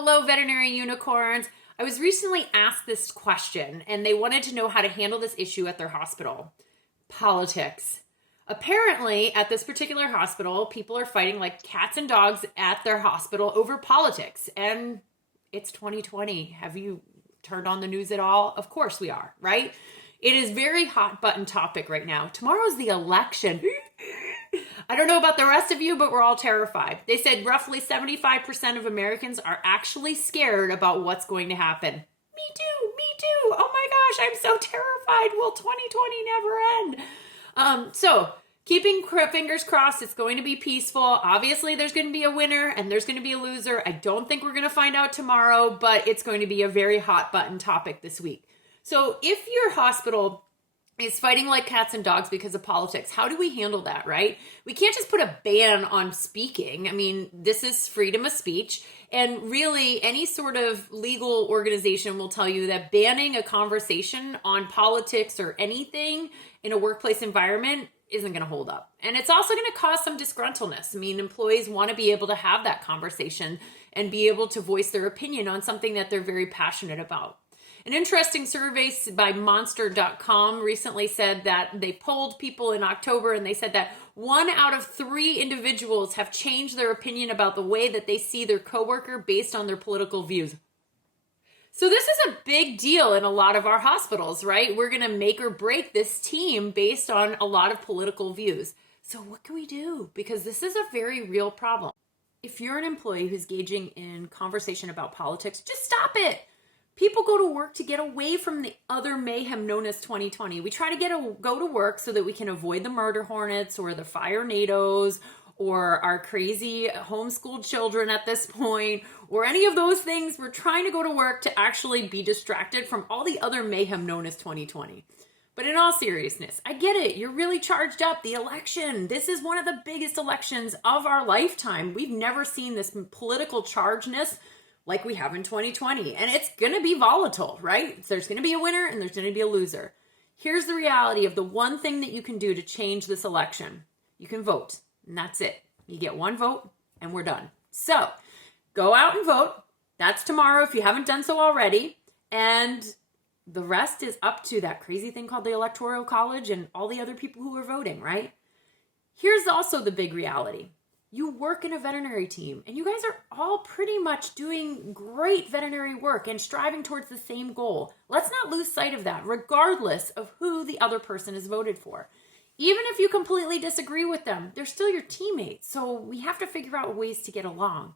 Hello, veterinary unicorns. I was recently asked this question and they wanted to know how to handle this issue at their hospital. Politics. Apparently, at this particular hospital, people are fighting like cats and dogs at their hospital over politics. And it's 2020. Have you turned on the news at all? Of course we are, right? It is very hot button topic right now. Tomorrow's the election. I don't know about the rest of you, but we're all terrified. They said roughly 75% of Americans are actually scared about what's going to happen. Me too, me too. Oh my gosh, I'm so terrified. Will 2020 never end? So keeping fingers crossed, it's going to be peaceful. Obviously, there's going to be a winner and there's going to be a loser. I don't think we're going to find out tomorrow, but it's going to be a very hot button topic this week. So if your hospital is fighting like cats and dogs because of politics, how do we handle that, right? We can't just put a ban on speaking. I mean, this is freedom of speech. And really, any sort of legal organization will tell you that banning a conversation on politics or anything in a workplace environment isn't going to hold up. And it's also going to cause some disgruntledness. I mean, employees want to be able to have that conversation and be able to voice their opinion on something that they're very passionate about. An interesting survey by monster.com recently said that they polled people in October and they said that 1 out of 3 individuals have changed their opinion about the way that they see their coworker based on their political views. So this is a big deal in a lot of our hospitals, right? We're going to make or break this team based on a lot of political views. So what can we do? Because this is a very real problem. If you're an employee who's engaging in conversation about politics, just stop it. People go to work to get away from the other mayhem known as 2020. We try to go to work so that we can avoid the murder hornets or the fire nados or our crazy homeschooled children at this point or any of those things. We're trying to go to work to actually be distracted from all the other mayhem known as 2020. But in all seriousness, I get it. You're really charged up. The election. This is one of the biggest elections of our lifetime. We've never seen this political chargedness like we have in 2020. And it's going to be volatile, right? So there's going to be a winner and there's going to be a loser. Here's the reality of the one thing that you can do to change this election. You can vote, and that's it. You get one vote, and we're done. So go out and vote. That's tomorrow if you haven't done so already. And the rest is up to that crazy thing called the Electoral College and all the other people who are voting, right? Here's also the big reality. You work in a veterinary team and you guys are all pretty much doing great veterinary work and striving towards the same goal. Let's not lose sight of that, regardless of who the other person is voted for. Even if you completely disagree with them, they're still your teammates. So we have to figure out ways to get along.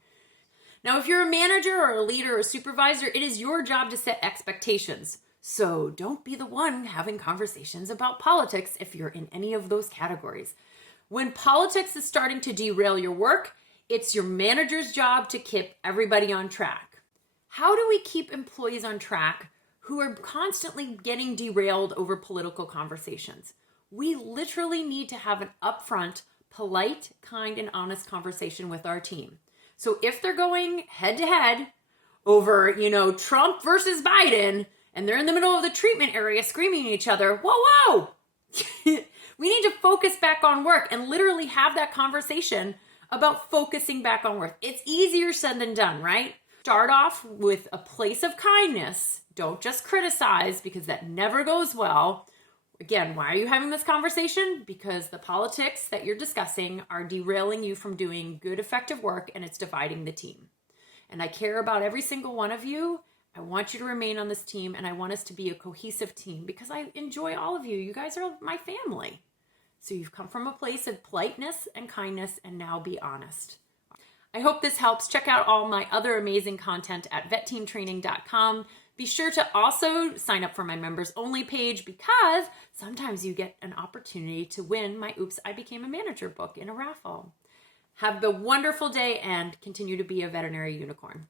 Now, if you're a manager or a leader or a supervisor, it is your job to set expectations. So don't be the one having conversations about politics if you're in any of those categories. When politics is starting to derail your work, it's your manager's job to keep everybody on track. How do we keep employees on track who are constantly getting derailed over political conversations? We literally need to have an upfront, polite, kind, and honest conversation with our team. So if they're going head to head over, Trump versus Biden, and they're in the middle of the treatment area screaming at each other, whoa, we need to focus back on work and literally have that conversation about focusing back on work. It's easier said than done, right? Start off with a place of kindness. Don't just criticize because that never goes well. Again, why are you having this conversation? Because the politics that you're discussing are derailing you from doing good, effective work, and it's dividing the team. And I care about every single one of you. I want you to remain on this team, and I want us to be a cohesive team because I enjoy all of you. You guys are my family. So you've come from a place of politeness and kindness, and now be honest. I hope this helps. Check out all my other amazing content at vetteamtraining.com. Be sure to also sign up for my members only page because sometimes you get an opportunity to win my Oops, I Became a Manager book in a raffle. Have a wonderful day and continue to be a veterinary unicorn.